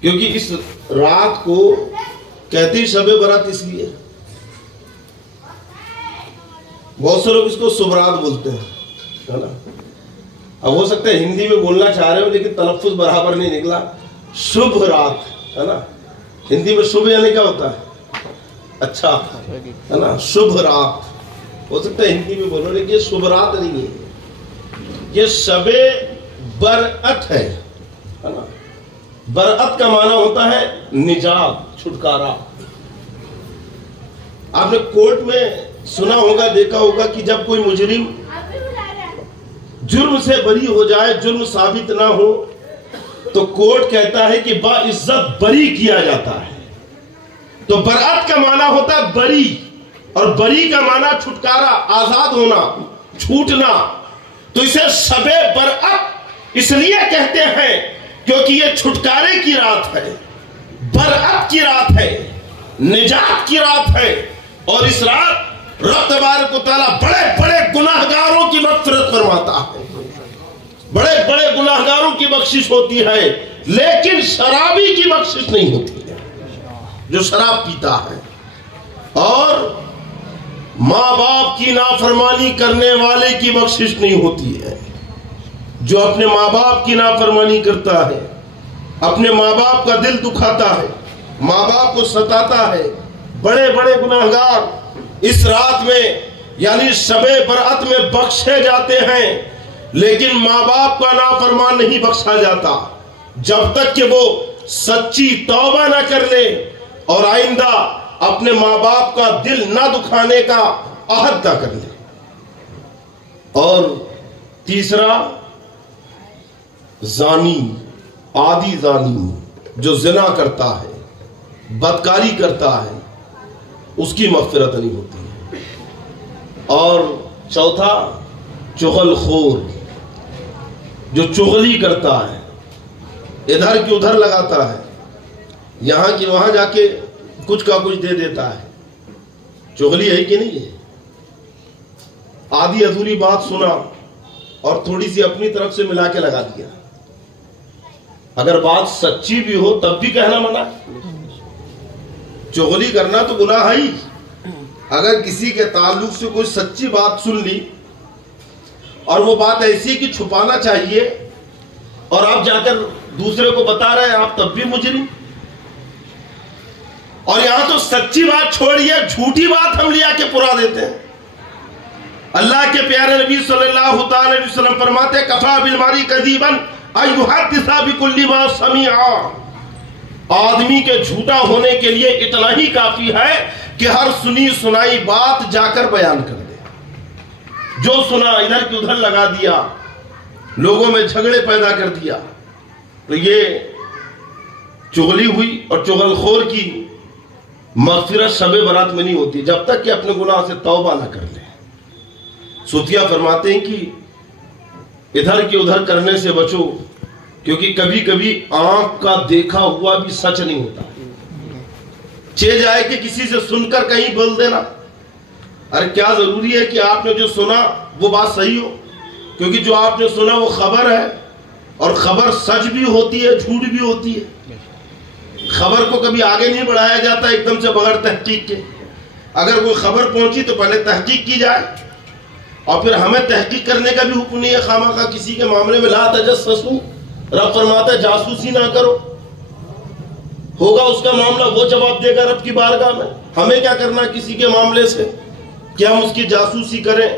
کیونکہ اس رات کو کہتے ہی شب برات اس لیے، بہت سے لوگ اس کو صبح رات بولتے ہیں، ہے نا؟ اب ہو سکتا ہے ہندی میں بولنا چاہ رہے ہو لیکن تلفظ برابر نہیں نکلا، شبھ رات، ہے نا؟ ہندی میں شبھ یعنی کیا ہوتا ہے؟ اچھا، ہے نا؟ شبھ رات ہو سکتا ہے ہندی میں بولو، لیکن یہ شبھ رات نہیں ہے، یہ شب برأت ہے نا؟ برأت کا معنی ہوتا ہے نجات، چھٹکارا۔ آپ نے کورٹ میں سنا ہوگا، دیکھا ہوگا کہ جب کوئی مجرم جرم سے بری ہو جائے، جرم ثابت نہ ہو، تو کورٹ کہتا ہے کہ باعزت بری کیا جاتا ہے۔ تو برأت کا معنی ہوتا ہے بری، اور بری کا معنی چھٹکارا، آزاد ہونا، چھوٹنا۔ تو اسے شب برأت اس لیے کہتے ہیں کیونکہ یہ چھٹکارے کی رات ہے، برأت کی رات ہے، نجات کی رات ہے۔ اور اس رات رب تبارک و تعالیٰ بڑے بڑے گناہگاروں کی مغفرت فرماتا ہے، بڑے بڑے گناہگاروں کی بخشش ہوتی ہے، لیکن شرابی کی بخشش نہیں ہوتی ہے جو شراب پیتا ہے۔ اور ماں باپ کی نافرمانی کرنے والے کی بخشش نہیں ہوتی ہے، جو اپنے ماں باپ کی نافرمانی کرتا ہے، اپنے ماں باپ کا دل دکھاتا ہے، ماں باپ کو ستاتا ہے، بڑے بڑے گناہگار اس رات میں یعنی شب برأت میں بخشے جاتے ہیں، لیکن ماں باپ کا نافرمان نہیں بخشا جاتا جب تک کہ وہ سچی توبہ نہ کر لے اور آئندہ اپنے ماں باپ کا دل نہ دکھانے کا عہد نہ کر لے۔ اور تیسرا، زانی، عادی زانی، جو زنا کرتا ہے، بدکاری کرتا ہے، اس کی مغفرت نہیں ہوتی ہے۔ اور چوتھا، چغل خور، جو چغلی کرتا ہے، ادھر کی ادھر لگاتا ہے، یہاں کی وہاں جا کے کچھ کا کچھ دے دیتا ہے، چغلی ہے کہ نہیں ہے؟ آدھی ادھوری بات سنا اور تھوڑی سی اپنی طرف سے ملا کے لگا دیا، اگر بات سچی بھی ہو تب بھی کہنا منع۔ چغلی کرنا تو گناہ ہے ہی، اگر کسی کے تعلق سے کوئی سچی بات سن لی اور وہ بات ایسی کہ چھپانا چاہیے اور آپ جا کر دوسرے کو بتا رہے ہیں، آپ تب بھی مجرم۔ اور یہاں تو سچی بات چھوڑیے، جھوٹی بات ہم لیا کے پرا دیتے ہیں۔ اللہ کے پیارے نبی صلی اللہ تعالی علیہ وسلم فرماتے کفا بالمری کذیبا ان یحدث بکل ما سمع۔ آدمی کے جھوٹا ہونے کے لیے اتنا ہی کافی ہے کہ ہر سنی سنائی بات جا کر بیان کر دے، جو سنا ادھر کی ادھر لگا دیا، لوگوں میں جھگڑے پیدا کر دیا۔ تو یہ چغلی ہوئی، اور چغل خور کی مغفرت شب برات میں نہیں ہوتی جب تک کہ اپنے گناہ سے توبہ نہ کر لے۔ صوفیہ فرماتے ہیں کہ ادھر کی ادھر کرنے سے بچو، کیونکہ کبھی کبھی آنکھ کا دیکھا ہوا بھی سچ نہیں ہوتا۔ چہ جائے کہ کسی سے سن کر کہیں بول دینا، ارے کیا ضروری ہے کہ آپ نے جو سنا وہ بات صحیح ہو، کیونکہ جو آپ نے سنا وہ خبر ہے، اور خبر سچ بھی ہوتی ہے، جھوٹ بھی ہوتی ہے۔ خبر کو کبھی آگے نہیں بڑھایا جاتا ایک دم سے بغیر تحقیق کے۔ اگر کوئی خبر پہنچی تو پہلے تحقیق کی جائے، اور پھر ہمیں تحقیق کرنے کا بھی حکم نہیں ہے خامخواہ کسی کے معاملے میں لا تجسسوا۔ رب فرماتا ہے جاسوسی نہ کرو، ہوگا اس کا معاملہ وہ جواب دے گا رب کی بارگاہ میں۔ ہمیں کیا کرنا کسی کے معاملے سے کہ ہم اس کی جاسوسی کریں،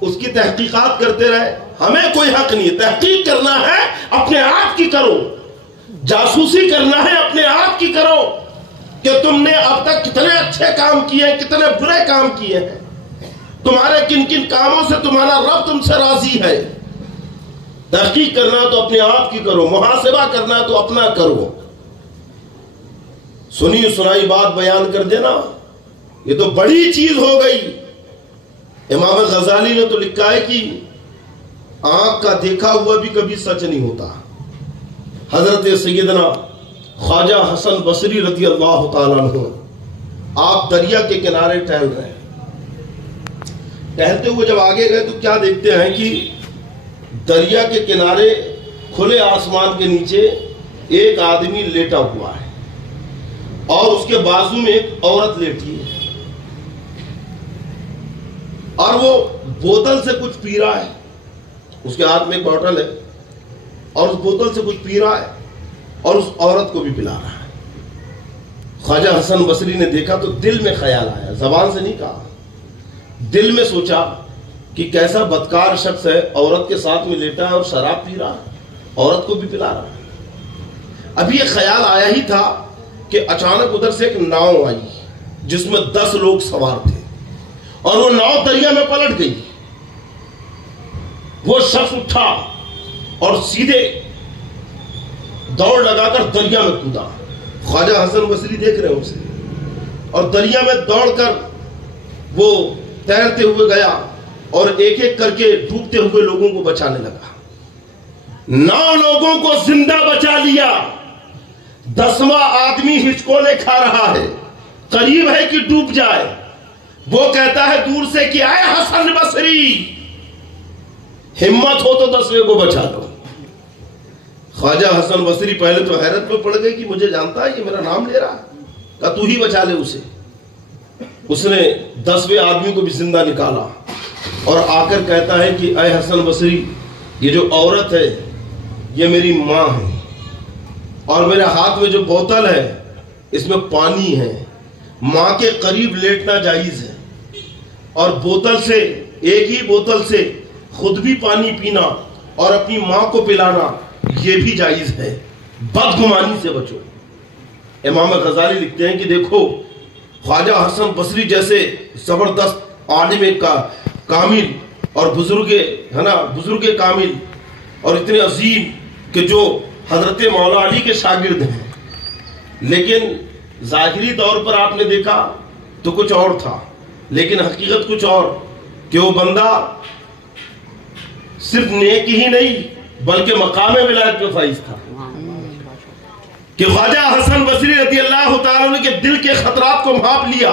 اس کی تحقیقات کرتے رہے؟ ہمیں کوئی حق نہیں ہے۔ تحقیق کرنا ہے اپنے آپ کی کرو، جاسوسی کرنا ہے اپنے آپ کی کرو کہ تم نے اب تک کتنے اچھے کام کیے، کتنے برے کام کیے ہیں، تمہارے کن کن کاموں سے تمہارا رب تم سے راضی ہے۔ تحقیق کرنا تو اپنے آپ کی کرو، محاسبہ کرنا تو اپنا کرو۔ سنی سنائی بات بیان کر دینا یہ تو بڑی چیز ہو گئی۔ امام غزالی نے تو لکھا ہے کہ آنکھ کا دیکھا ہوا بھی کبھی سچ نہیں ہوتا۔ حضرت سیدنا خواجہ حسن بصری رضی اللہ تعالیٰ عنہ، آپ دریا کے کنارے ٹہل رہے ہیں، ٹہلتے ہوئے جب آگے گئے تو کیا دیکھتے ہیں کہ دریا کے کنارے کھلے آسمان کے نیچے ایک آدمی لیٹا ہوا ہے اور اس کے بازو میں ایک عورت لیٹی ہے اور وہ بوتل سے کچھ پی رہا ہے. اس کے ہاتھ میں ایک بوتل ہے اور اس بوتل سے کچھ پی رہا ہے اور اس عورت کو بھی پلا رہا ہے. خواجہ حسن بصری نے دیکھا تو دل میں خیال آیا, زبان سے نہیں کہا, دل میں سوچا کہ کیسا بدکار شخص ہے, عورت کے ساتھ میں لیٹا ہے اور شراب پی رہا ہے, عورت کو بھی پلا رہا ہے. ابھی یہ خیال آیا ہی تھا کہ اچانک ادھر سے ایک ناؤ آئی جس میں 10 لوگ سوار تھے اور وہ ناؤ دریا میں پلٹ گئی. وہ شخص اٹھا اور سیدھے دوڑ لگا کر دریا میں کودا. خواجہ حسن بصری دیکھ رہے ہیں اسے, اور دریا میں دوڑ کر وہ تیرتے ہوئے گیا اور ایک ایک کر کے ڈوبتے ہوئے لوگوں کو بچانے لگا. 9 لوگوں کو زندہ بچا لیا, 10واں آدمی ہچکولے کھا رہا ہے, قریب ہے کہ ڈوب جائے. وہ کہتا ہے دور سے کہ اے حسن بصری, ہمت ہو تو 10ویں کو بچا لو. خواجہ حسن بصری پہلے تو حیرت میں پڑ گئی کہ مجھے جانتا ہے, یہ میرا نام لے رہا ہے, کہا تو ہی بچا لے اسے. اس نے 10ویں آدمی کو بھی زندہ نکالا اور آ کر کہتا ہے کہ اے حسن بصری, یہ جو عورت ہے یہ میری ماں ہے اور میرے ہاتھ میں جو بوتل ہے اس میں پانی ہے. ماں کے قریب لیٹنا جائز ہے اور بوتل سے, ایک ہی بوتل سے خود بھی پانی پینا اور اپنی ماں کو پلانا یہ بھی جائز ہے. بدگمانی سے بچو. امام غزالی لکھتے ہیں کہ دیکھو خواجہ حسن بصری جیسے زبردست عالم کا کامل اور بزرگ ہے نا, بزرگ کامل اور اتنے عظیم کہ جو حضرت مولا علی کے شاگرد ہیں, لیکن ظاہری طور پر آپ نے دیکھا تو کچھ اور تھا, لیکن حقیقت کچھ اور, کہ وہ بندہ صرف نیک ہی نہیں بلکہ مقام ولایت میں فائز تھا. کہ خواجہ حسن بصری رضی اللہ تعالیٰ عنہ کے دل کے خطرات کو بھاپ لیا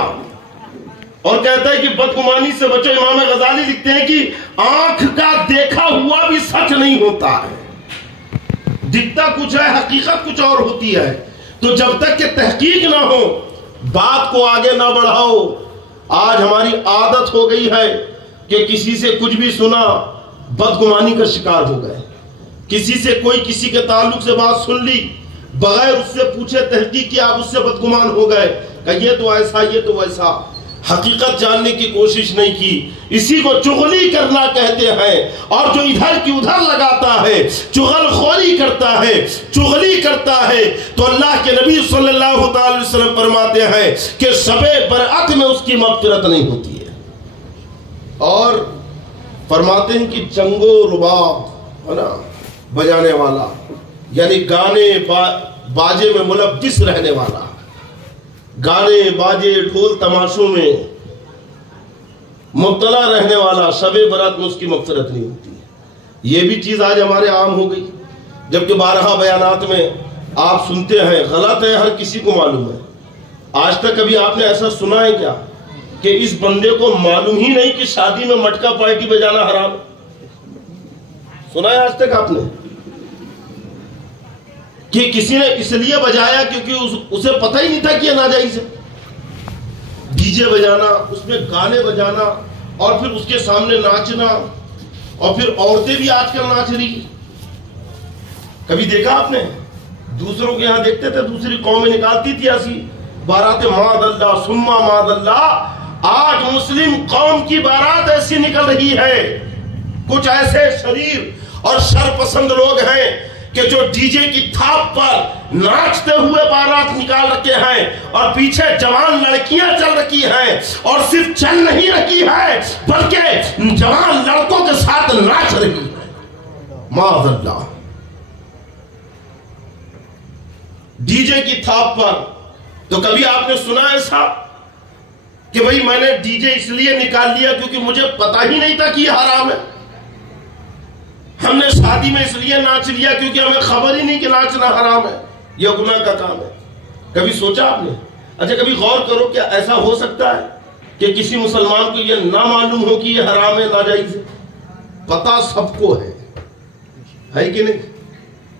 اور کہتا ہے کہ بدگمانی سے بچو. امام غزالی لکھتے ہیں کہ آنکھ کا دیکھا ہوا بھی سچ نہیں ہوتا ہے, دکھتا کچھ ہے حقیقت کچھ اور ہوتی ہے. تو جب تک کہ تحقیق نہ ہو بات کو آگے نہ بڑھاؤ. آج ہماری عادت ہو گئی ہے کہ کسی سے کچھ بھی سنا بدگمانی کا شکار ہو گئے. کسی سے کوئی کسی کے تعلق سے بات سن لی, بغیر اس سے پوچھے تحقیق کیا آپ اس سے بدگمان ہو گئے کہ یہ تو ایسا یہ تو ویسا. حقیقت جاننے کی کوشش نہیں کی. اسی کو چغلی کرنا کہتے ہیں. اور جو ادھر کی ادھر لگاتا ہے, چغل خوری کرتا ہے, چغلی کرتا ہے, تو اللہ کے نبی صلی اللہ تعالی وسلم فرماتے ہیں کہ شب برأت میں اس کی مغفرت نہیں ہوتی ہے. اور فرماتے ہیں کہ چنگو رباب ہے نا بجانے والا, یعنی گانے باجے میں ملبس رہنے والا, گانے باجے ڈھول تماشوں میں مبتلا رہنے والا, شب برات میں اس کی مغفرت نہیں ہوتی. یہ بھی چیز آج ہمارے عام ہو گئی, جبکہ 12 بیانات میں آپ سنتے ہیں, غلط ہے ہر کسی کو معلوم ہے. آج تک کبھی آپ نے ایسا سنا ہے کیا کہ اس بندے کو معلوم ہی نہیں کہ شادی میں مٹکا پارٹی بجانا حرام ہے؟ سنا ہے آج تک آپ نے کہ کسی نے اس لیے بجایا کیونکہ اسے پتہ ہی نہیں تھا کہ یہ ناجائز ہے؟ ڈی جے بجانا, اس میں گانے بجانا اور پھر اس کے سامنے ناچنا, اور پھر عورتیں بھی آج کل ناچ رہی. کبھی دیکھا آپ نے؟ دوسروں کے یہاں دیکھتے تھے دوسری قومیں نکالتی تھی ایسی بارات, معاذ اللہ ثم معاذ اللہ. آج مسلم قوم کی بارات ایسی نکل رہی ہے. کچھ ایسے شریر اور شر پسند لوگ ہیں کہ جو ڈی جے کی تھاپ پر ناچتے ہوئے بارات نکال رکھے ہیں اور پیچھے جوان لڑکیاں چل رکی ہیں, اور صرف چل نہیں رکی ہے بلکہ جوان لڑکوں کے ساتھ ناچ رہی ہے. معاذ اللہ. ڈی جے کی تھاپ پر. تو کبھی آپ نے سنا ایسا کہ بھئی میں نے ڈی جے اس لیے نکال لیا کیونکہ مجھے پتا ہی نہیں تھا کہ یہ حرام ہے, ہم نے شادی میں اس لیے ناچ لیا کیونکہ ہمیں خبر ہی نہیں کہ ناچنا حرام ہے, یہ گناہ کا کام ہے؟ کبھی سوچا آپ نے؟ اچھا کبھی غور کرو, کیا ایسا ہو سکتا ہے کہ کسی مسلمان کو یہ نہ معلوم ہو کہ یہ حرام ہے ناجائز ہے؟ پتہ سب کو ہے کہ نہیں؟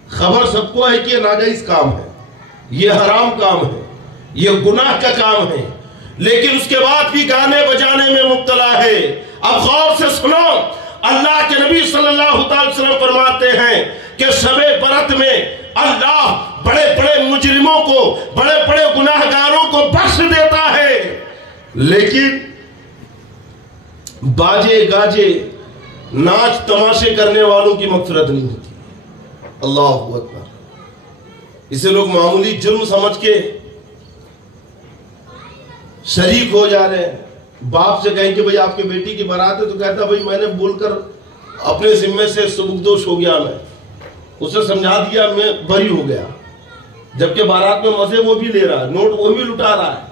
خبر سب کو ہے کہ یہ ناجائز کام ہے، یہ حرام کام ہے، یہ گناہ کا کام ہے، لیکن اس کے بعد بھی گانے بجانے میں مبتلا ہے۔ اب غور سے سنو، اللہ کے نبی صلی اللہ علیہ وسلم فرماتے ہیں کہ شب برات میں اللہ بڑے بڑے مجرموں کو، بڑے بڑے گناہگاروں کو بخش دیتا ہے، لیکن باجے گاجے ناچ تماشے کرنے والوں کی مغفرت نہیں ہوتی۔ اللہ اکبر۔ اسے لوگ معمولی جرم سمجھ کے شریک ہو جا رہے ہیں۔ باپ سے کہیں کہ بھئی آپ کے بیٹی کی بارات ہے، تو کہتا بھئی میں نے بول کر اپنے ذمے سے سبکدوش ہو گیا، میں اسے سمجھا دیا، میں بری ہو گیا، جبکہ بارات میں مزے وہ بھی لے رہا ہے، نوٹ وہ بھی لٹا رہا ہے۔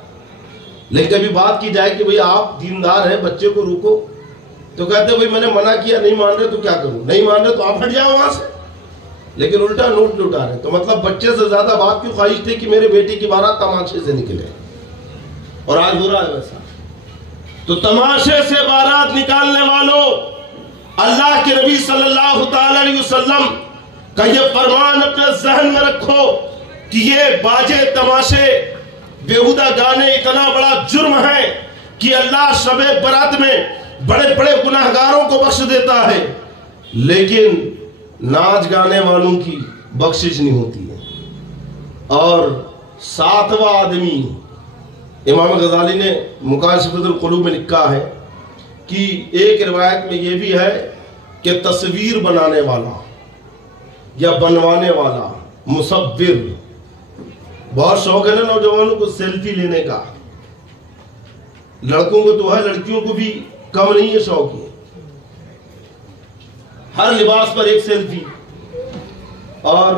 لیکن کبھی بات کی جائے کہ بھئی آپ دیندار ہیں، بچے کو روکو، تو کہتے بھئی میں نے منع کیا، نہیں مان رہے تو کیا کروں، نہیں مان رہے تو آپ ہٹ جاؤ وہاں سے، لیکن الٹا نوٹ لٹا رہے۔ تو مطلب بچے سے زیادہ باپ کی خواہش تھی کہ میرے بیٹی کی بارات تماشے سے نکلے، اور آج ہو رہا ہے ویسا۔ تو تماشے سے بارات نکالنے والوں، اللہ کے نبی صلی اللہ علیہ وسلم کا یہ فرمان اپنے ذہن میں رکھو کہ یہ باجے تماشے بیہودہ گانے اتنا بڑا جرم ہے کہ اللہ شب برات میں بڑے بڑے گناہگاروں کو بخش دیتا ہے، لیکن ناچ گانے والوں کی بخشش نہیں ہوتی ہے۔ اور ساتواں آدمی، امام غزالی نے مکاشفۃ القلوب میں لکھا ہے کہ ایک روایت میں یہ بھی ہے کہ تصویر بنانے والا یا بنوانے والا، مصور، بہت شوق ہے نا نوجوانوں کو سیلفی لینے کا، لڑکوں کو تو ہے، لڑکیوں کو بھی کم نہیں ہے شوق، ہر لباس پر ایک سیلفی، اور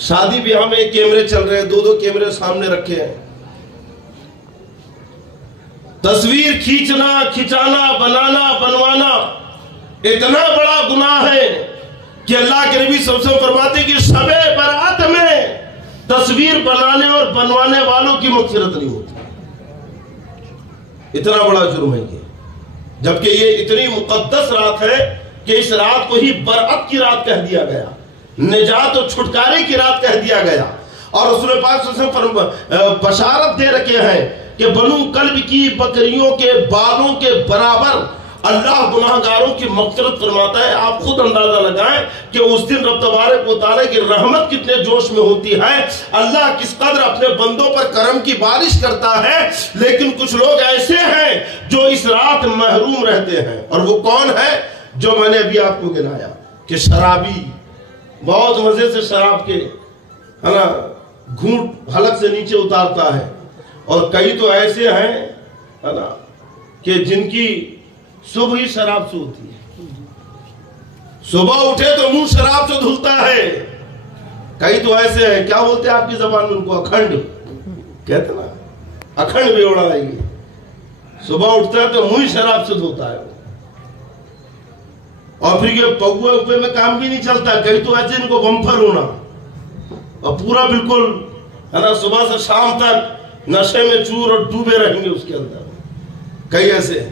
شادی بیاہ میں کیمرے چل رہے ہیں، دو دو کیمرے سامنے رکھے ہیں۔ تصویر کھینچنا، کھچانا، بنانا، بنوانا اتنا بڑا گناہ ہے کہ اللہ کے نبی صلی اللہ علیہ وسلم فرماتے ہیں کہ شب برات میں تصویر بنانے اور بنوانے والوں کی مغفرت نہیں ہوتی۔ اتنا بڑا جرم ہے یہ، جبکہ یہ اتنی مقدس رات ہے کہ اس رات کو ہی برات کی رات کہہ دیا گیا، نجات و چھٹکارے کی رات کہہ دیا گیا۔ اور رسول پاک صلی اللہ علیہ وسلم بشارت دے رکھے ہیں کہ بنو کلب کی بکریوں کے بالوں کے برابر اللہ گناہگاروں کی مغفرت فرماتا ہے۔ آپ خود اندازہ لگائیں کہ اس دن رب تبارک و تعالیٰ کی رحمت کتنے جوش میں ہوتی ہے، اللہ کس قدر اپنے بندوں پر کرم کی بارش کرتا ہے، لیکن کچھ لوگ ایسے ہیں جو اس رات محروم رہتے ہیں۔ اور وہ کون ہے؟ جو میں نے ابھی آپ کو گنایا کہ شرابی بہت مزے سے شراب کے ہے نا گھونٹ حلق سے نیچے اتارتا ہے، اور کئی تو ایسے ہیں ہے نا کہ جن کی صبح ہی شراب سے ہوتی ہے، صبح اٹھے تو منہ شراب سے دھلتا ہے۔ کئی تو ایسے ہیں، کیا بولتے ہیں آپ کی زبان میں ان کو؟ اکھنڈ کہتے نا، اکھنڈ بیوڑا ہے یہ، صبح اٹھتا ہے تو منہ شراب سے دھوتا ہے، اور پھر یہ پگوے اوپے میں کام بھی نہیں چلتا۔ کئی تو ایسے ان کو بمپر ہونا، اور پورا بالکل ہے نا صبح سے شام تک نشے میں چور اور ڈوبے رہیں گے اس کے اندر، کئی ایسے ہیں۔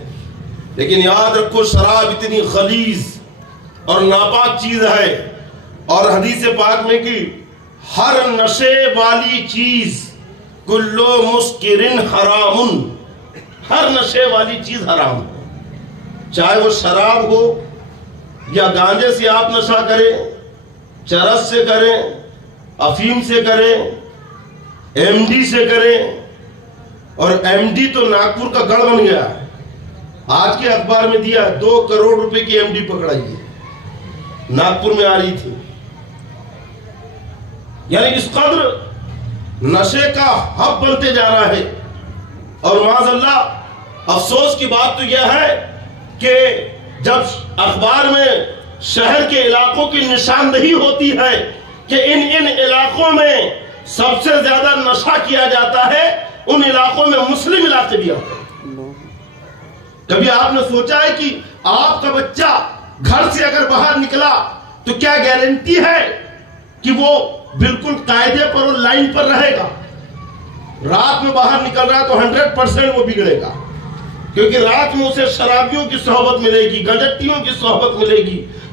لیکن یاد رکھو شراب اتنی خلیظ اور ناپاک چیز ہے، اور حدیث پاک میں کہ ہر نشے والی چیز کلو مسکرن حرام، ہر نشے والی چیز حرام ہے، چاہے وہ شراب ہو یا گانجے سے آپ نشہ کریں، چرس سے کریں، افیم سے کریں، ایم ڈی سے کریں۔ اور ایم ڈی تو ناگپور کا گڑھ بن گیا ہے، آج کے اخبار میں دیا 2 کروڑ روپے کی ایم ڈی پکڑائی ہے، ناگپور میں آ رہی تھی۔ یعنی اس قدر نشے کا ہب بنتے جا رہا ہے۔ اور معاذ اللہ افسوس کی بات تو یہ ہے کہ جب اخبار میں شہر کے علاقوں کی نشاندہی ہوتی ہے کہ ان علاقوں میں سب سے زیادہ نشہ کیا جاتا ہے، ان علاقوں میں مسلم علاقے بھی آتے ہیں۔ کبھی آپ نے سوچا ہے کہ آپ کا بچہ گھر سے اگر باہر نکلا تو کیا گارنٹی ہے کہ وہ بالکل قاعدے پر اور لائن پر رہے گا؟ رات میں باہر نکل رہا ہے تو 100% وہ بگڑے گا، کیونکہ رات میں اسے شرابیوں کی صحبت ملے گی، گجٹیوں کی صحبت ملے گی،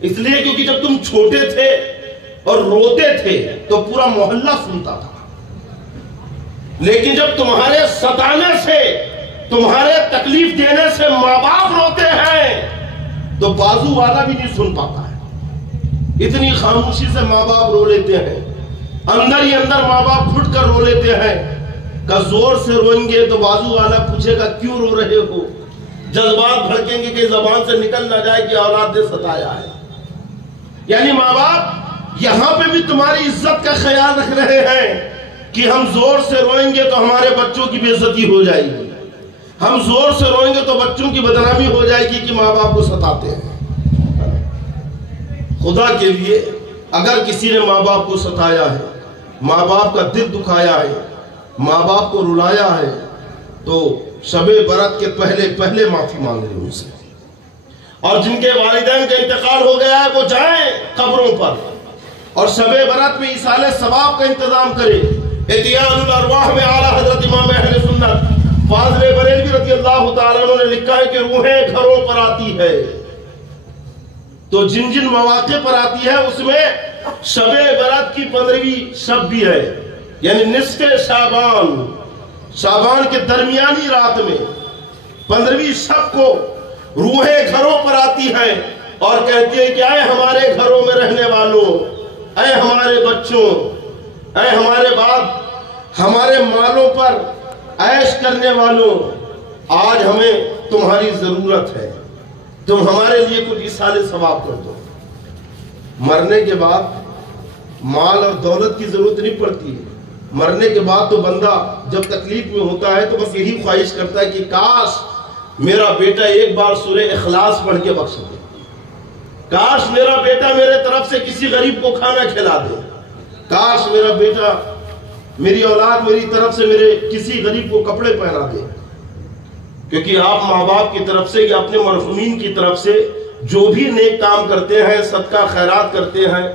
اس لیے کیونکہ جب تم چھوٹے تھے اور روتے تھے تو پورا محلہ سنتا تھا، لیکن جب تمہارے ستانے سے، تمہارے تکلیف دینے سے ماں باپ روتے ہیں تو بازو والا بھی نہیں سن پاتا ہے۔ اتنی خاموشی سے ماں باپ رو لیتے ہیں، اندر ہی اندر ماں باپ گھٹ کر رو لیتے ہیں کہ زور سے روئیں گے تو بازو والا پوچھے گا کیوں رو رہے ہو، جذبات بھڑکیں گے کہ زبان سے نکل نہ جائے کہ اولاد نے ستایا ہے۔ یعنی ماں باپ یہاں پہ بھی تمہاری عزت کا خیال رکھ رہے ہیں کہ ہم زور سے روئیں گے تو ہمارے بچوں کی بے عزتی ہو جائے گی، ہم زور سے روئیں گے تو بچوں کی بدنامی ہو جائے گی کہ ماں باپ کو ستاتے ہیں۔ خدا کے لیے اگر کسی نے ماں باپ کو ستایا ہے، ماں باپ کا دل دکھایا ہے، ماں باپ کو رلایا ہے، تو شب برات کے پہلے معافی مانگ لیں ان سے۔ اور جن کے والدین کا انتقال ہو گیا ہے وہ جائیں قبروں پر اور شب برات میں ایصال ثواب کا انتظام کریں۔ اتیان الارواح میں اعلیٰ حضرت امام اہل سنت فاضل بریلوی رضی اللہ تعالیٰ عنہ نے لکھا ہے کہ روحیں گھروں پر آتی ہے، تو جن جن مواقع پر آتی ہے اس میں شب برات کی 15ویں شب بھی ہے، یعنی نصف شعبان، شعبان کے درمیانی رات میں 15ویں شب کو روحیں گھروں پر آتی ہیں اور کہتی ہے کہ اے ہمارے گھروں میں رہنے والوں، اے ہمارے بچوں، اے ہمارے بعد ہمارے مالوں پر عیش کرنے والوں، آج ہمیں تمہاری ضرورت ہے، تم ہمارے لیے کچھ ایصال ثواب کر دو۔ مرنے کے بعد مال اور دولت کی ضرورت نہیں پڑتی ہے، مرنے کے بعد تو بندہ جب تکلیف میں ہوتا ہے تو بس یہی خواہش کرتا ہے کہ کاش میرا بیٹا ایک بار سورہ اخلاص پڑھ کے بخش دے، کاش میرا بیٹا میرے طرف سے کسی غریب کو کھانا کھلا دے، کاش میرا بیٹا، میری اولاد میری طرف سے میرے کسی غریب کو کپڑے پہنا دے۔ کیونکہ آپ ماں باپ کی طرف سے یا اپنے مرحومین کی طرف سے جو بھی نیک کام کرتے ہیں، صدقہ خیرات کرتے ہیں،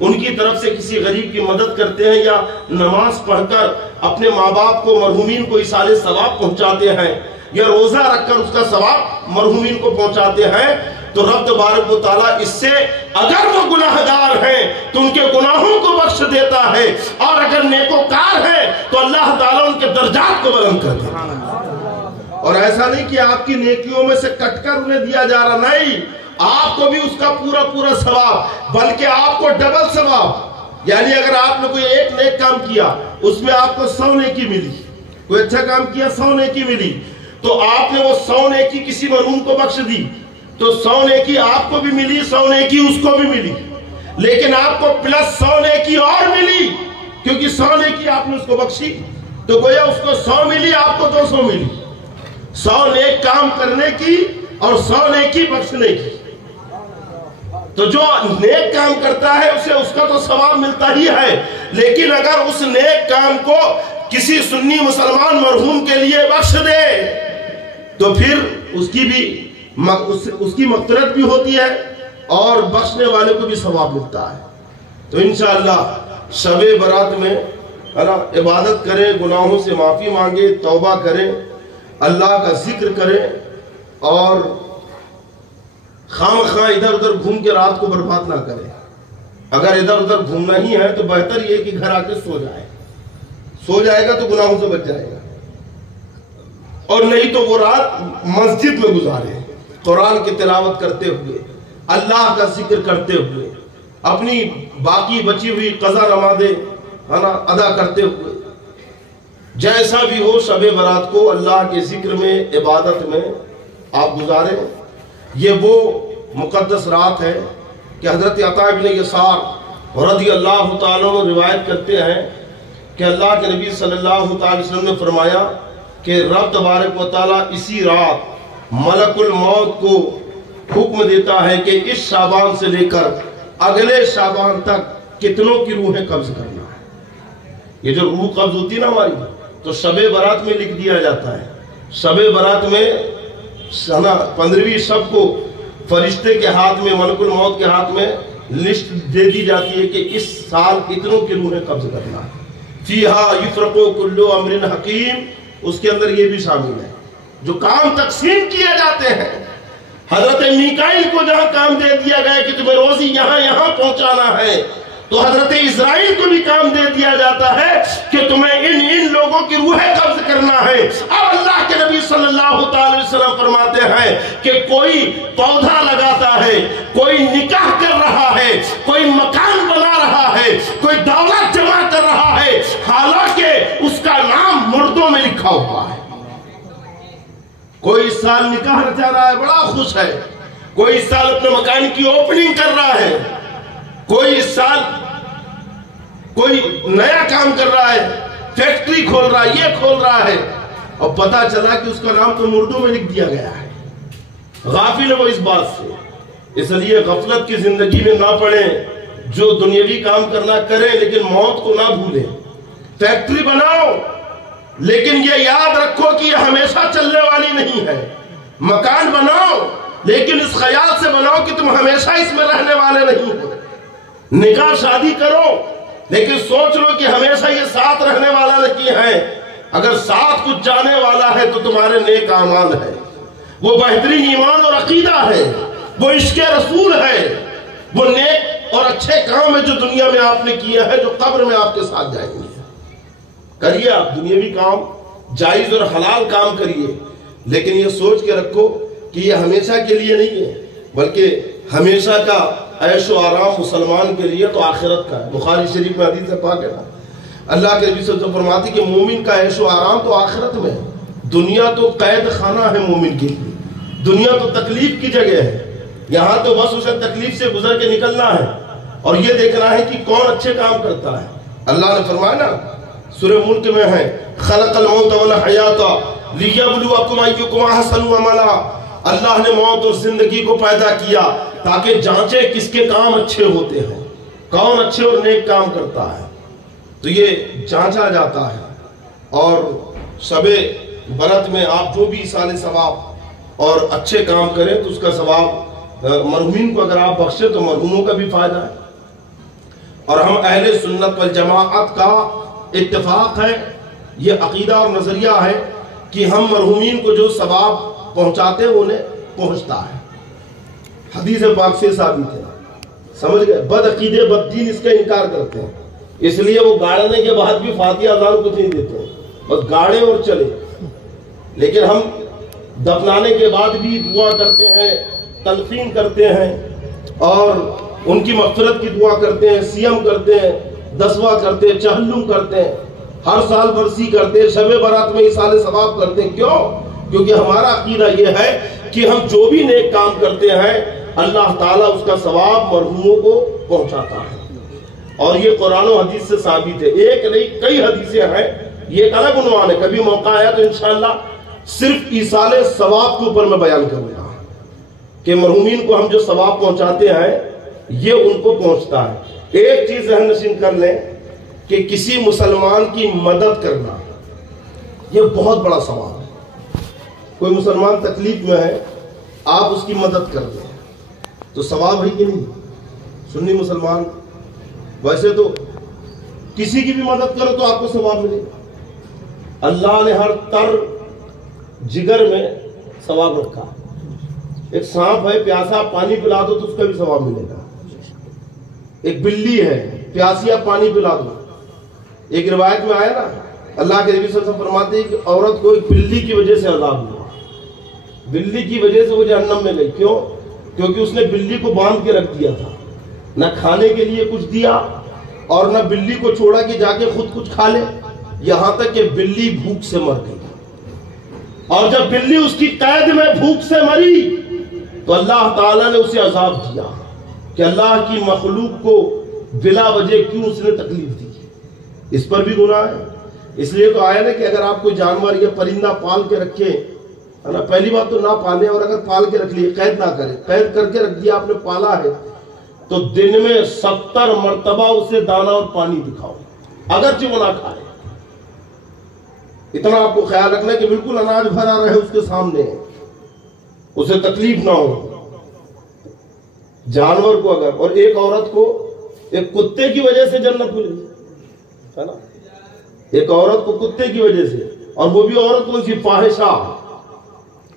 ان کی طرف سے کسی غریب کی مدد کرتے ہیں یا نماز پڑھ کر اپنے ماں باپ کو، مرحومین کو ایصال ثواب پہنچاتے ہیں یا روزہ رکھ کر اس کا ثواب مرحومین کو پہنچاتے ہیں، تو رب تبارک و تعالیٰ اس سے اگر وہ گناہگار ہیں تو ان کے گناہوں کو بخش دیتا ہے، اور اگر نیکوکار ہیں تو اللہ تعالیٰ ان کے درجات کو بلند کر دیتا ہے۔ اور ایسا نہیں کہ آپ کی نیکیوں میں سے کٹ کر انہیں دیا جا رہا، نہیں، آپ کو بھی اس کا پورا ثواب، بلکہ آپ کو ڈبل ثواب۔ یعنی اگر آپ نے کوئی ایک نیک کام کیا اس میں آپ کو 100 نیکی ملی، کوئی اچھا کام کیا 100 نیکی ملی، تو آپ نے وہ 100 نیکی کسی مرحوم کو بخش دی تو 100 نیکی آپ کو بھی ملی، 100 نیکی اس کو بھی ملی، لیکن آپ کو پلس 100 نیکی اور ملی، کیونکہ 100 نیکی آپ نے اس کو بخشی تو گویا اس کو 100 ملی، آپ کو 200 ملی، 100 نیک کام کرنے کی اور 100 نیکی بخشنے کی۔ تو جو نیک کام کرتا ہے اسے اس کا تو ثواب ملتا ہی ہے، لیکن اگر اس نیک کام کو کسی سنی مسلمان مرحوم کے لیے بخش دے تو پھر اس کی مغفرت بھی ہوتی ہے اور بخشنے والے کو بھی ثواب ملتا ہے۔ تو انشاءاللہ شب برات میں عبادت کریں، گناہوں سے معافی مانگے، توبہ کریں، اللہ کا ذکر کریں، اور خواہ ادھر ادھر گھوم کے رات کو برباد نہ کریں۔ اگر ادھر ادھر گھومنا ہی ہے تو بہتر یہ کہ گھر آ کے سو جائے گا تو گناہوں سے بچ جائے گا، اور نہیں تو وہ رات مسجد میں گزارے، قرآن کی تلاوت کرتے ہوئے، اللہ کا ذکر کرتے ہوئے، اپنی باقی بچی ہوئی قضا نمازیں ادا کرتے ہوئے، جیسا بھی ہو شب برات کو اللہ کے ذکر میں، عبادت میں آپ گزاریں۔ یہ وہ مقدس رات ہے کہ حضرت عطا بن یسار رضی اللہ تعالیٰ عنہ روایت کرتے ہیں کہ اللہ کے نبی صلی اللہ تعالی وسلم نے فرمایا کہ رب تبارک و تعالیٰ اسی رات ملک الموت کو حکم دیتا ہے کہ اس شعبان سے لے کر اگلے شعبان تک کتنوں کی روحیں قبض کرنا ہے۔ یہ جو روح قبض ہوتی ہے نا ہماری، تو شب برات میں لکھ دیا جاتا ہے، شب برات میں 15ویں شب کو فرشتے کے ہاتھ میں، ملک الموت کے ہاتھ میں لسٹ دے دی جاتی ہے کہ اس سال اتنوں کی روحیں قبض کرنا ہے۔ فیہا یفرق کل امر حکیم، اس کے اندر یہ بھی شامل ہے، جو کام تقسیم کیے جاتے ہیں حضرت میکائیل کو جہاں کام دے دیا گیا کہ تمہیں روزی یہاں پہنچانا ہے، تو حضرت اسرائیل کو بھی کام دے دیا جاتا ہے کہ تمہیں ان لوگوں کی روحیں قبض کرنا ہے۔ اب اللہ کے نبی صلی اللہ علیہ وسلم فرماتے ہیں کہ کوئی پودا لگاتا ہے، کوئی نکاح کر رہا ہے، کوئی مکان بنا رہا ہے، کوئی دولت جمع کر رہا ہے، حالانکہ اس کا نام مردوں میں لکھا ہوا ہے۔ کوئی اس سال نکاح رچا رہا ہے، بڑا خوش ہے، کوئی اس سال اپنے مکان کی اوپننگ کر رہا ہے، کوئی اس سال کوئی نیا کام کر رہا ہے، فیکٹری کھول رہا ہے، یہ کھول رہا ہے، اور پتا چلا کہ اس کا نام تو مردوں میں لکھ دیا گیا ہے۔ غافل ہے وہ اس بات سے، اس لیے غفلت کی زندگی میں نہ پڑیں، جو دنیاوی کام کرنا کریں لیکن موت کو نہ بھولیں۔ فیکٹری بناؤ لیکن یہ یاد رکھو کہ یہ ہمیشہ چلنے والی نہیں ہے۔ مکان بناؤ لیکن اس خیال سے بناؤ کہ تم ہمیشہ اس میں رہنے والے نہیں ہو۔ نکاح شادی کرو لیکن سوچ لو کہ ہمیشہ یہ ساتھ رہنے والا نہیں ہے۔ اگر ساتھ کچھ جانے والا ہے تو تمہارے نیک اعمال ہے، وہ بہترین ایمان اور عقیدہ ہے، وہ عشق رسول ہے، وہ نیک اور اچھے کام ہے جو دنیا میں آپ نے کیا ہے، جو قبر میں آپ کے ساتھ جائیں گے۔ کریے آپ دنیاوی کام، جائز اور حلال کام کریے، لیکن یہ سوچ کے رکھو کہ یہ ہمیشہ کے لیے نہیں ہے، بلکہ ہمیشہ کا عیش و آرام مسلمان کے لیے تو آخرت کا ہے۔ بخاری شریف میں حدیث پاک ہے نا، اللہ کے نبی صلی اللہ علیہ وسلم فرماتے کہ مومن کا عیش و آرام تو آخرت میں ہے۔ دنیا تو قید خانہ ہے مومن کے لیے، دنیا تو تکلیف کی جگہ ہے، یہاں تو بس اسے تکلیف سے گزر کے نکلنا ہے اور یہ دیکھنا ہے کہ کون اچھے کام کرتا ہے۔ اللہ نے فرمایا نا سورہ ملک میں ہے، خلق الموت والحیات لیبلوکم ایکم احسن عملا، اللہ نے موت اور زندگی کو پیدا کیا تاکہ جانچے کس کے کام اچھے ہوتے ہیں، کون اچھے اور نیک کام کرتا ہے، تو یہ جانچا جاتا ہے۔ اور شب برات میں آپ جو بھی ایصال ثواب اور اچھے کام کریں تو اس کا ثواب مرحومین کو اگر آپ بخشیں تو مرحوموں کا بھی فائدہ ہے۔ اور ہم اہل سنت والجماعت کا اتفاق ہے، یہ عقیدہ اور نظریہ ہے کہ ہم مرحومین کو جو ثواب پہنچاتے ہیں انہیں پہنچتا ہے۔ حدیث پاک سے ثابت ہے، سمجھ گئے؟ بد عقیدے بد دین اس کا انکار کرتے ہیں، اس لیے وہ گاڑنے کے بعد بھی فاتحہ اذان کچھ نہیں دیتے ہیں، بس گاڑے اور چلے۔ لیکن ہم دفنانے کے بعد بھی دعا کرتے ہیں، تلقین کرتے ہیں اور ان کی مغفرت کی دعا کرتے ہیں، سیام کرتے ہیں، دسواں کرتے ہیں، چہلم کرتے ہیں، ہر سال برسی کرتے ہیں، شب برات میں ایصال ثواب کرتے ہیں۔ کیوں؟ کیونکہ ہمارا عقیدہ یہ ہے کہ ہم جو بھی نیک کام کرتے ہیں اللہ تعالیٰ اس کا ثواب مرحوموں کو پہنچاتا ہے، اور یہ قرآن و حدیث سے ثابت ہے۔ ایک نہیں کئی حدیثیں ہیں، یہ ایک الگ عنوان ہے، کبھی موقع آیا تو انشاءاللہ صرف ایصال ثواب کے اوپر میں بیان کروں گا کہ مرحومین کو ہم جو ثواب پہنچاتے ہیں یہ ان کو پہنچتا ہے۔ ایک چیز ذہن نشین کر لیں کہ کسی مسلمان کی مدد کرنا یہ بہت بڑا ثواب ہے۔ کوئی مسلمان تکلیف میں ہے، آپ اس کی مدد کر دیں تو ثواب ہے کہ نہیں؟ سنی مسلمان ویسے تو کسی کی بھی مدد کرو تو آپ کو ثواب ملے گا۔ اللہ نے ہر تر جگر میں ثواب رکھا۔ ایک سانپ ہے، پیاسا پانی پلا دو تو اس کا بھی ثواب ملے گا۔ ایک بلی ہے، پیاسی آپ پانی پلا دو۔ ایک روایت میں آیا نا، اللہ کے نبی صلی اللہ علیہ وسلم فرماتے ہیں کہ عورت کو ایک بلی کی وجہ سے عذاب ہوا، بلی کی وجہ سے وہ جہنم میں گئی۔ کیوں؟ کیونکہ اس نے بلی کو باندھ کے رکھ دیا تھا، نہ کھانے کے لیے کچھ دیا اور نہ بلی کو چھوڑا کہ جا کے خود کچھ کھا لے، یہاں تک کہ بلی بھوک سے مر گئی۔ اور جب بلی اس کی قید میں بھوک سے مری تو اللہ تعالیٰ نے اسے عذاب دیا کہ اللہ کی مخلوق کو بلا وجہ کیوں اس نے تکلیف دی، اس پر بھی گناہ ہے۔ اس لیے تو آیا نا کہ اگر آپ کوئی جانور یا پرندہ پال کے رکھے، پہلی بات تو نہ پالے، اور اگر پال کے رکھ لیے قید نہ کرے، قید کر کے رکھ دیا آپ نے، پالا ہے تو دن میں 70 مرتبہ اسے دانا اور پانی دکھاؤ اگرچہ وہ نہ کھائے۔ اتنا آپ کو خیال رکھنا ہے کہ بالکل اناج بھرا رہے اس کے سامنے، اسے تکلیف نہ ہو۔ جانور کو اگر، اور ایک عورت کو ایک کتے کی وجہ سے جنت ملی ہے نا، ایک عورت کو کتے کی وجہ سے، اور وہ بھی عورت کون سی؟ فاحشہ،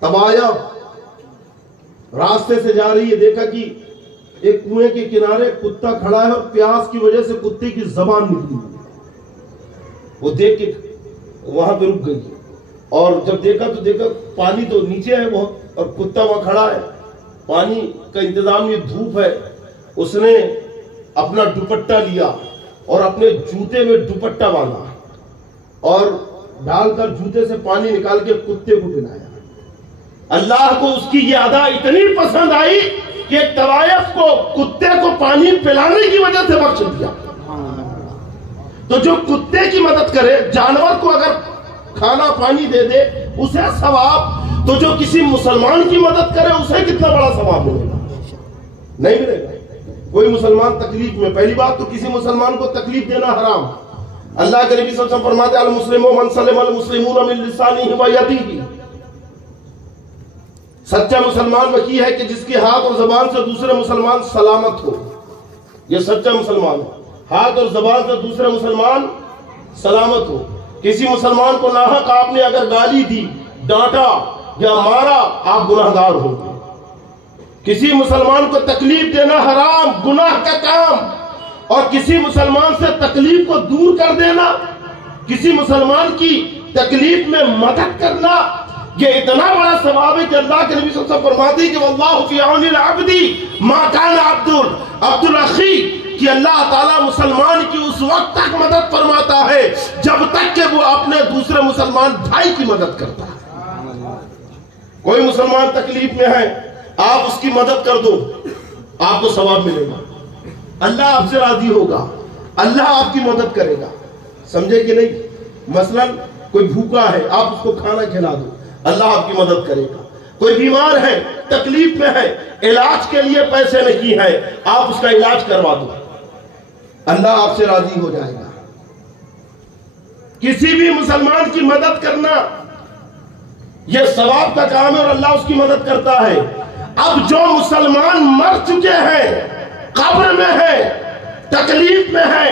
تباہی۔ راستے سے جا رہی ہے، دیکھا کہ ایک کنویں کے کنارے کتا کھڑا ہے اور پیاس کی وجہ سے کتے کی زبان نکلی ہوئی، وہ دیکھ کے وہاں پہ رک گئی، اور جب دیکھا تو دیکھا پانی تو نیچے ہے بہت اور کتا وہاں کھڑا ہے، پانی کا انتظام، یہ دھوپ ہے۔ اس نے اپنا دوپٹہ لیا اور اپنے جوتے میں دوپٹہ باندھا اور ڈال کر جوتے سے پانی نکال کے کتے کو پلایا۔ اللہ کو اس کی یہ ادا اتنی پسند آئی کہ طوائف کو کتے کو پانی پلانے کی وجہ سے بخش دیا۔ تو جو کتے کی مدد کرے، جانور کو اگر کھانا پانی دے دے اسے ثواب، تو جو کسی مسلمان کی مدد کرے اسے کتنا بڑا ثواب ملے گا؟ نہیں ملے گا۔ کوئی مسلمان تکلیف میں، پہلی بات تو کسی مسلمان کو تکلیف دینا حرام۔ اللہ کے نبی صلی اللہ علیہ وسلم فرماتے ہیں المسلم من سلم المسلمون من لسانه و یده، سچا مسلمان وہی ہے کہ جس کے ہاتھ اور زبان سے دوسرے مسلمان سلامت ہو، یہ سچا مسلمان ہے، ہاتھ اور زبان سے دوسرے مسلمان سلامت ہو۔ کسی مسلمان کو ناحق آپ نے اگر گالی دی، ڈانٹا یا مارا، آپ گناہگار ہوں گے۔ کسی مسلمان کو تکلیف دینا حرام، گناہ کا کام، اور کسی مسلمان سے تکلیف کو دور کر دینا، کسی مسلمان کی تکلیف میں مدد کرنا، یہ اتنا بڑا ثواب ہے کہ اللہ کے نبی صلی اللہ علیہ وسلم فرماتے ہیں کہ واللہ فی عون العبد ما کان عبد الاخی، کہ اللہ تعالیٰ مسلمان کی اس وقت تک مدد فرماتا ہے جب تک کہ وہ اپنے دوسرے مسلمان بھائی کی مدد کرتا ہے۔ کوئی مسلمان تکلیف میں ہے، آپ اس کی مدد کر دو، آپ کو ثواب ملے گا، اللہ آپ سے راضی ہوگا، اللہ آپ کی مدد کرے گا، سمجھے کہ نہیں؟ مثلا کوئی بھوکا ہے، آپ اس کو کھانا کھلا دو، اللہ آپ کی مدد کرے گا۔ کوئی بیمار ہے، تکلیف میں ہے، علاج کے لیے پیسے نہیں ہے، آپ اس کا علاج کروا دو، اللہ آپ سے راضی ہو جائے گا۔ کسی بھی مسلمان کی مدد کرنا یہ ثواب کا کام ہے اور اللہ اس کی مدد کرتا ہے۔ اب جو مسلمان مر چکے ہیں، قبر میں ہے، تکلیف میں ہے،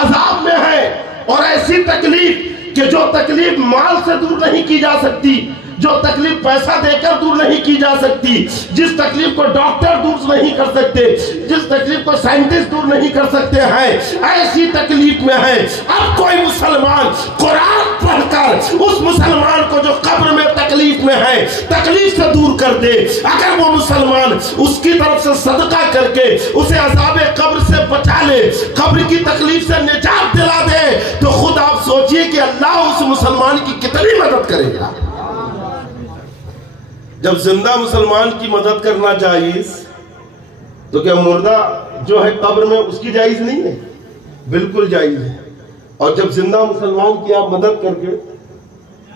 عذاب میں ہے، اور ایسی تکلیف کہ جو تکلیف مال سے دور نہیں کی جا سکتی، جو تکلیف پیسہ دے کر دور نہیں کی جا سکتی، جس تکلیف کو ڈاکٹر دور نہیں کر سکتے، جس تکلیف کو سائنٹسٹ دور نہیں کر سکتے ہیں، ایسی تکلیف میں ہے، اب کوئی مسلمان قرآن پڑھ کر اس مسلمان کو جو قبر میں تکلیف میں ہے تکلیف سے دور کر دے، اگر وہ مسلمان اس کی طرف سے صدقہ کر کے اسے عذاب قبر سے بچا لے، قبر کی تکلیف سے نجات دلا دے، تو خود آپ سوچئے کہ اللہ اس مسلمان کی کتنی مدد کرے گا۔ جب زندہ مسلمان کی مدد کرنا جائز، تو کیا مردہ جو ہے قبر میں اس کی جائز نہیں ہے؟ بالکل جائز ہے۔ اور جب زندہ مسلمان کی آپ مدد کر کے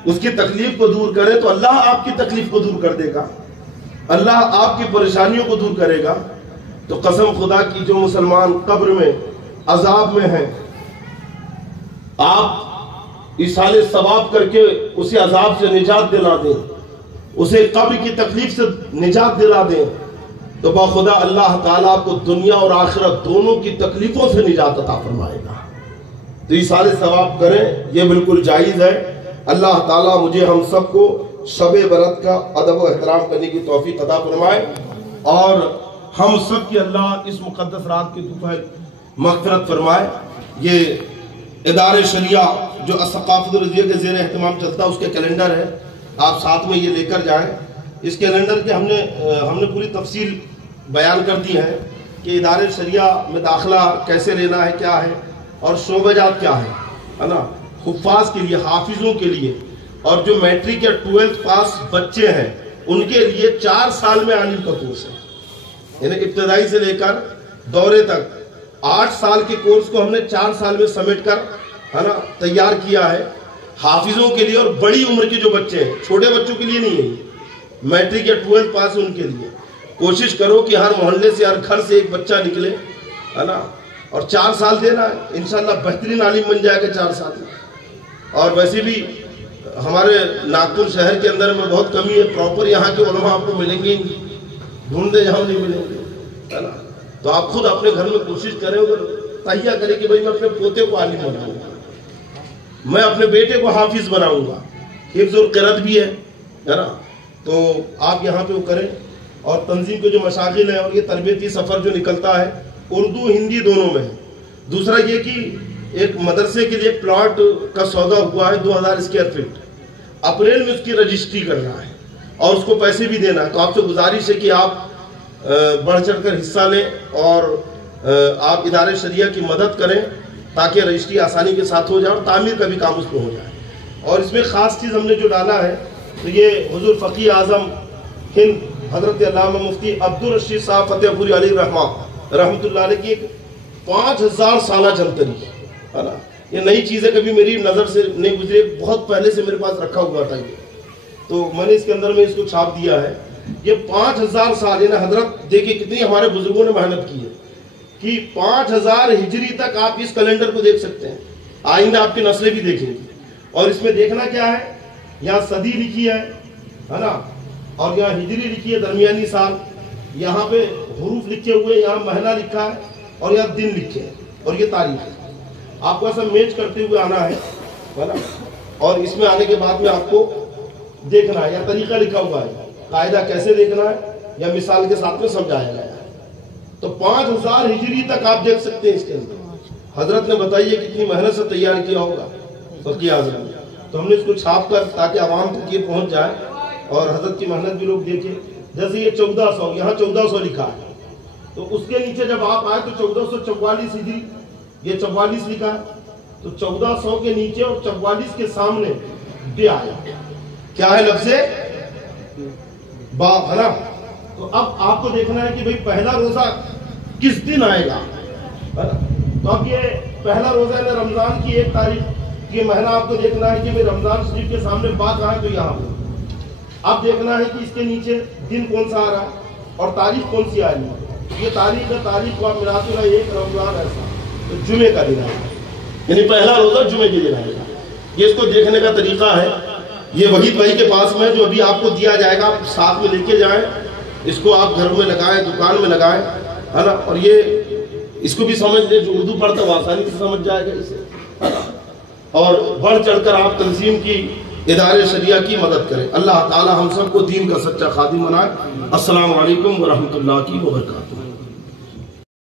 اس کی تکلیف کو دور کرے تو اللہ آپ کی تکلیف کو دور کر دے گا، اللہ آپ کی پریشانیوں کو دور کرے گا۔ تو قسم خدا کی جو مسلمان قبر میں عذاب میں ہے، آپ ایصال ثواب کر کے اسے عذاب سے نجات دلا دیں، اسے قبر کی تکلیف سے نجات دلا دیں، تو بخدا اللہ تعالیٰ کو دنیا اور آخرت دونوں کی تکلیفوں سے نجات عطا فرمائے گا۔ تو ایصال ثواب کریں، یہ بالکل جائز ہے۔ اللہ تعالیٰ مجھے ہم سب کو شب برات کا ادب و احترام کرنے کی توفیق عطا فرمائے، اور ہم سب کی اللہ اس مقدس رات کی دوپہر مغفرت فرمائے۔ یہ ادارے شریعہ جو ثقافت الرضیہ کے زیر اہتمام چلتا ہے، اس کے کیلنڈر ہے، آپ ساتھ میں یہ لے کر جائیں۔ اس کیلنڈر کے ہم نے پوری تفصیل بیان کر دی ہے کہ ادارے شریعہ میں داخلہ کیسے لینا ہے، کیا ہے، اور شعبہ جات کیا ہے نا، حفاظ کے لیے، حافظوں کے لیے، اور جو میٹرک یا 12th پاس بچے ہیں ان کے لیے 4 سال میں عالم کا کورس ہے، یعنی ابتدائی سے لے کر دورے تک 8 سال کے کورس کو ہم نے 4 سال میں سمیٹ کر تیار کیا ہے حافظوں کے لیے، اور بڑی عمر کے جو بچے ہیں، چھوٹے بچوں کے لیے نہیں ہے، میٹرک یا 12th پاس ان کے لیے۔ کوشش کرو کہ ہر محلے سے، ہر گھر سے ایک بچہ نکلے، ہے نا، اور 4 سال دینا ہے، انشاءاللہ بہترین عالم بن جائے گا 4 سال میں۔ اور ویسے بھی ہمارے ناگپور شہر کے اندر میں بہت کمی ہے، پراپر یہاں کے علماء آپ کو ملیں گے ڈھونڈتے جہاں نہیں ملیں گے، ہے نا۔ تو آپ خود اپنے گھر میں کوشش کریں، اور تہیہ کریں کہ بھائی میں اپنے پوتے کو عالم بناؤں گا، میں اپنے بیٹے کو حافظ بناؤں گا، حفظ القرات بھی ہے نا۔ تو آپ یہاں پہ وہ کریں، اور تنظیم کے جو مشاغل ہیں اور یہ تربیتی سفر جو نکلتا ہے اردو ہندی دونوں میں ہے۔ دوسرا یہ کہ ایک مدرسے کے لیے پلاٹ کا سودا ہوا ہے 2000 اسکوائر فٹ، اپریل میں اس کی رجسٹری کرنا ہے اور اس کو پیسے بھی دینا ہے۔ تو آپ سے گزارش ہے کہ آپ بڑھ چڑھ کر حصہ لیں اور آپ ادارے شریعہ کی مدد کریں تاکہ رجسٹری آسانی کے ساتھ ہو جائے اور تعمیر کا بھی کام اس پہ ہو جائے۔ اور اس میں خاص چیز ہم نے جو ڈالا ہے تو یہ حضور فقیہ اعظم ہند حضرت علامہ مفتی عبدالرشید صاحب فتح پوری علی رحمہ رحمۃ اللہ علیہ کی ایک 5000 سالہ جنتری ہے نا، یہ نئی چیزیں کبھی میری نظر سے نہیں گزری، بہت پہلے سے میرے پاس رکھا ہوا تھا یہ، تو میں نے اس کے اندر میں اس کو چھاپ دیا ہے۔ یہ 5000 سال، یعنی حضرت دیکھیں کتنی ہمارے بزرگوں نے محنت کی ہے کہ 5000 ہجری تک آپ اس کیلنڈر کو دیکھ سکتے ہیں، آئندہ آپ کی نسلیں بھی دیکھیں گی۔ اور اس میں دیکھنا کیا ہے، یہاں صدی لکھی ہے نا، اور یہاں ہجری لکھی ہے درمیانی سال، یہاں پہ حروف لکھے ہوئے، یہاں مہینہ لکھا ہے اور یہاں دن لکھے ہیں اور یہ تاریخ ہے۔ آپ کو ایسا میچ کرتے ہوئے آنا ہے نا، اور اس میں آنے کے بعد میں آپ کو دیکھنا ہے، یا طریقہ لکھا ہوا ہے، قاعدہ کیسے دیکھنا ہے یا مثال کے ساتھ میں سمجھایا گیا ہے۔ تو 5000 ہجری تک آپ دیکھ سکتے ہیں اس کے اندر۔ حضرت نے بتائیے کتنی محنت سے تیار کیا ہوگا فقیہ اعظم نے، تو ہم نے اس کو چھاپ کر تاکہ عوام تک یہ پہنچ جائے اور حضرت کی محنت بھی لوگ دیکھیں۔ جیسے یہ 1400، یہاں 1400 لکھا ہے، تو اس کے نیچے جب آپ آئے تو 1444 ہجری، یہ 44 لکھا ہے، تو 1400 کے نیچے اور 44 کے سامنے بے آیا، کیا ہے لفظ با، ہے نا۔ تو اب آپ کو دیکھنا ہے کہ بھئی پہلا روزہ کس دن آئے گا، تو اب یہ پہلا روزہ ہے رمضان کی 1 تاریخ، یہ مہینہ آپ کو دیکھنا ہے کہ بھئی رمضان شریف کے سامنے با کہاں ہے، تو یہاں پہ اب دیکھنا ہے کہ اس کے نیچے دن کون سا آ رہا ہے اور تاریخ کون سی آ رہی ہے۔ یہ تاریخ کو آپ ملاتے ہیں، 1 رمضان ایسا تو جمعے کا دن ہے، یعنی پہلا روزہ جمعے کے دن آئے گا۔ یہ اس کو دیکھنے کا طریقہ ہے، یہ وحید بھائی کے پاس میں جو ابھی آپ کو دیا جائے گا، آپ ساتھ میں لے کے جائیں، اس کو آپ گھر میں لگائیں، دکان میں لگائیں، ہے نا، اور یہ اس کو بھی سمجھ لیں، جو اردو پڑھتا ہے وہ آسانی سے سمجھ جائے گا اسے، ہے نا۔ اور بڑھ چڑھ کر آپ تنظیم کی، ادارے شریعہ کی مدد کریں۔ اللہ تعالی ہم سب کو دین کا سچا خادم بنائے۔ السلام علیکم ورحمۃ اللہ وبرکاتہ۔